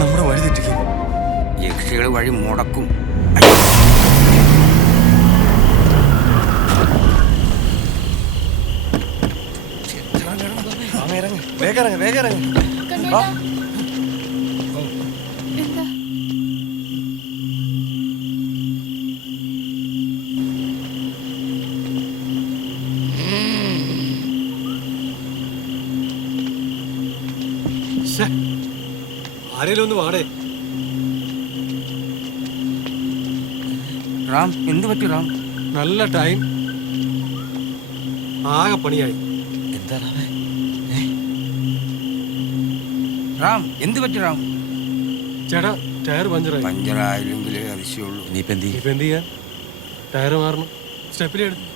നമ്മുടെ വഴി തെറ്റിക്കും. യക്ഷികൾ വഴി മുടക്കും. വേഗം ഇറങ്ങ്. ആരേലും ഒന്ന് വാടേ. റാം, എന്ത് പറ്റി റാം? നല്ല ടൈം, ആകെ പണിയായി. എന്താ റാം, എന്ത് പറ്റി റാം? ചേട്ടാ, ടയർ പഞ്ചറായി. പഞ്ചറായില്ലെങ്കിലേ അതിശയുള്ളൂ. ഇനിയിപ്പോ എന്ത് എന്ത് ചെയ്യാൻ? ടയർ മാറണം. സ്റ്റെപ്പിലെടുത്ത്